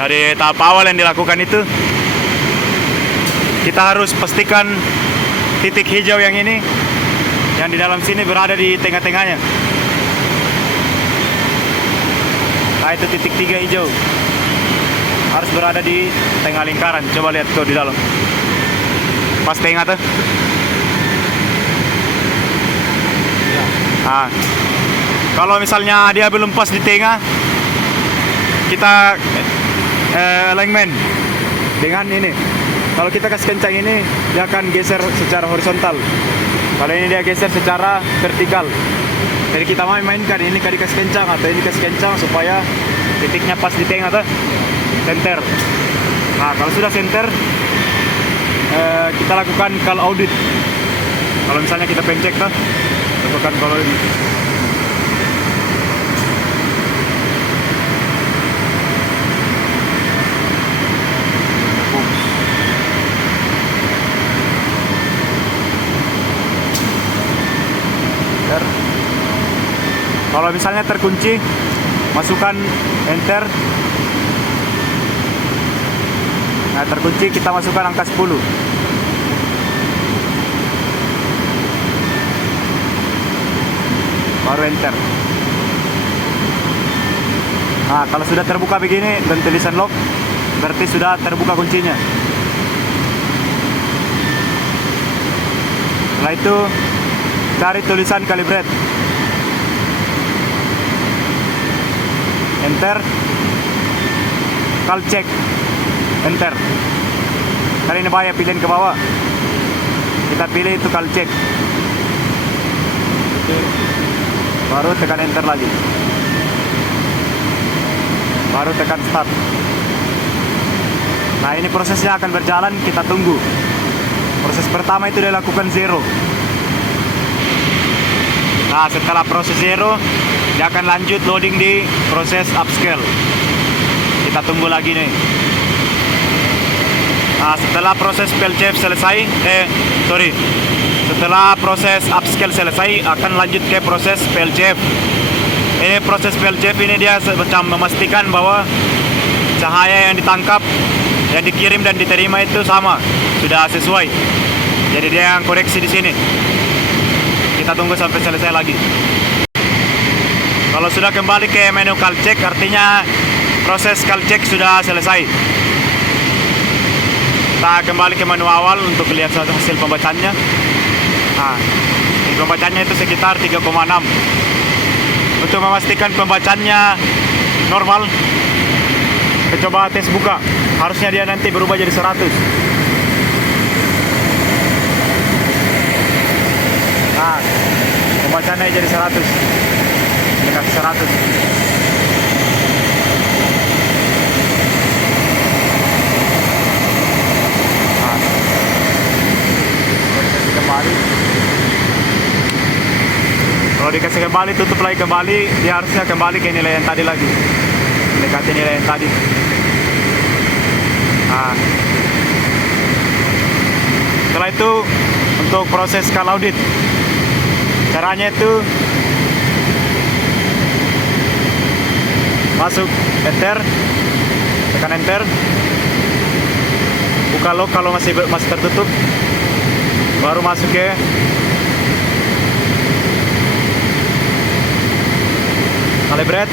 Dari tahap awal yang dilakukan itu, kita harus pastikan titik hijau yang ini, yang di dalam sini berada di tengah-tengahnya. Nah, itu titik 3 hijau harus berada di tengah lingkaran. Coba lihat tuh di dalam, pas tengah tuh. Nah, kalau misalnya dia belum pas di tengah, kita alignment dengan ini. Kalau kita kasih kencang ini, dia akan geser secara horizontal. Kalau ini dia geser secara vertikal. Jadi kita mainkan ini kali kasih kencang atau ini kasih kencang supaya titiknya pas di tengah tuh. Center. Nah, kalau sudah center, kita lakukan call audit. Kalau misalnya kita pencet tuh, lakukan call audit. Kalau misalnya terkunci, masukkan enter. Nah, terkunci, kita masukkan angka 10. Baru enter. Nah, kalau sudah terbuka begini dan tulisan lock, berarti sudah terbuka kuncinya. Setelah itu, cari tulisan calibrate. Enter. Call check. Enter. Kali ini bahaya, pilihin ke bawah. Kita pilih itu call check. Baru tekan enter lagi. Baru tekan start. Nah, ini prosesnya akan berjalan, kita tunggu. Proses pertama itu dilakukan 0. Nah, setelah proses 0, dia akan lanjut loading di proses upscale. Kita tunggu lagi nih. Nah, setelah proses PLCF selesai, setelah proses upscale selesai, akan lanjut ke proses PLCF. Ini proses PLCF ini dia macam memastikan bahwa cahaya yang ditangkap, yang dikirim dan diterima itu sama, sudah sesuai. Jadi dia yang koreksi di sini. Kita tunggu sampai selesai lagi. Kalau sudah kembali ke menu call check, artinya proses call check sudah selesai. Kita kembali ke menu awal untuk lihat hasil pembacanya. Nah, pembacanya itu sekitar 3,6. Untuk memastikan pembacanya normal, kita coba tes buka. Harusnya dia nanti berubah jadi 100. Nah, pembacanya jadi 100. Dekat 100. Kembali. Kalau dikasih kembali, tutup lagi kembali, dia harusnya kembali ke nilai yang tadi lagi, mendekati nilai yang tadi. Nah, setelah itu untuk proses call audit, caranya itu masuk enter, tekan enter, buka lock kalau masih tertutup. Baru masuk ke calibrate,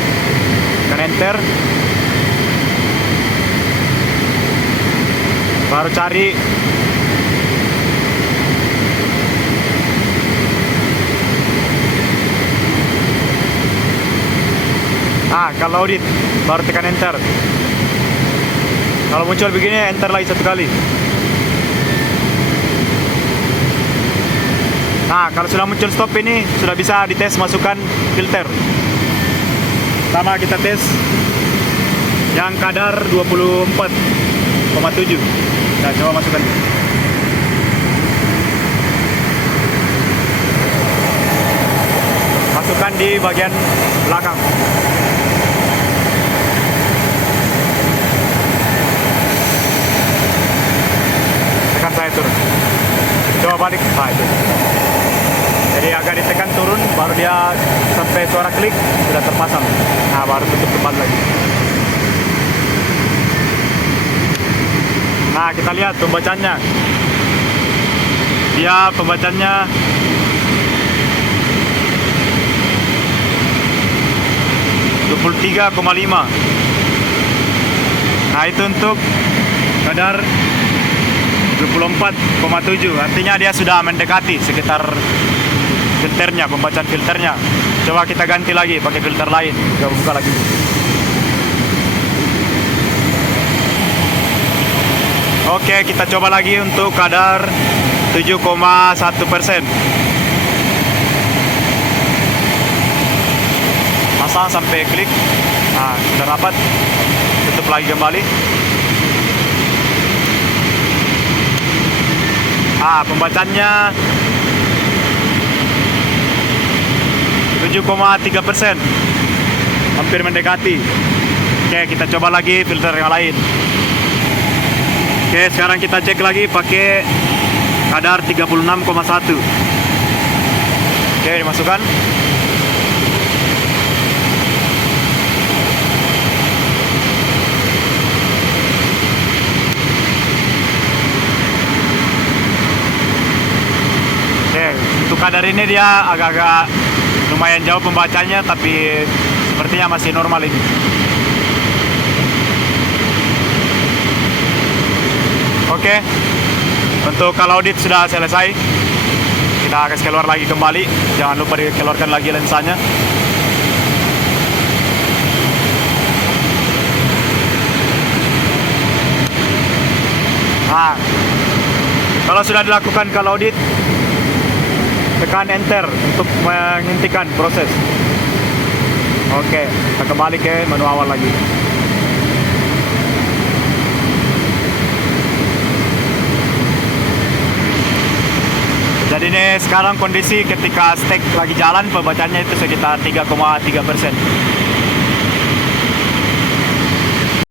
tekan enter. Baru cari kalau audit, baru tekan enter. Kalau muncul begini, enter lagi 1 kali. Nah, kalau sudah muncul stop ini, sudah bisa dites masukkan filter. Pertama kita tes yang kadar 24,7. Nah, coba masukkan. Masukkan di bagian belakang. Tekan saya turun. Coba balik. Nah, itu. Jadi agak ditekan turun, baru dia sampai suara klik, sudah terpasang. Nah, baru tutup kembali lagi. Nah, kita lihat pembacaannya. Dia pembacaannya 23,5. Nah, itu untuk kadar 24,7. Artinya dia sudah mendekati sekitar filternya, pembacaan filternya. Coba kita ganti lagi pakai filter lain. Kita buka lagi. Oke, kita coba lagi untuk kadar 7,1%. Pasang sampai klik. Nah, sudah dapat. Tutup lagi kembali. Pembacaannya 7,3%. Hampir mendekati. Oke, kita coba lagi filter yang lain. Oke, sekarang kita cek lagi pakai kadar 36,1. Oke, dimasukkan. Oke, untuk kadar ini dia agak-agak lumayan jauh pembacanya, tapi sepertinya masih normal ini. Oke, untuk kalau audit sudah selesai, kita akan keluar lagi kembali. Jangan lupa dikeluarkan lagi lensanya. Nah, kalau sudah dilakukan kalau audit, tekan enter untuk menghentikan proses. Oke, kita kembali ke menu awal lagi. Jadi ini sekarang kondisi ketika stek lagi jalan, pembacaannya itu sekitar 3,3%.